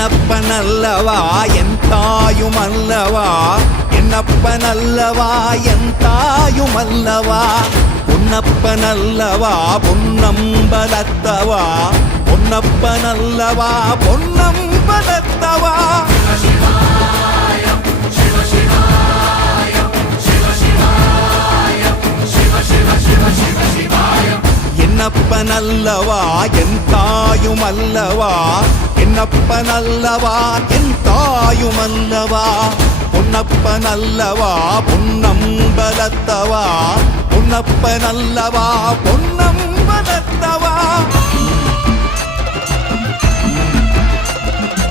என்னப்பனல்லவா என் தாயுமல்லவா, என்னப்பனல்லவா என் தாயுமல்லவா, பொன்னப்பனல்லவா பொன்னம்பலத்தவா, பொன்னப்பனல்லவா பொன்னம்பலத்தவா. என்னப்பனல்லவா என் தாயுமல்லவா, என்னப்பனல்லவா என் தாயுமல்லவா, பொன்னப்பனல்லவா பொன்னம்பலத்தவா, பொன்னப்பனல்லவா பொன்னம்பலத்தவா.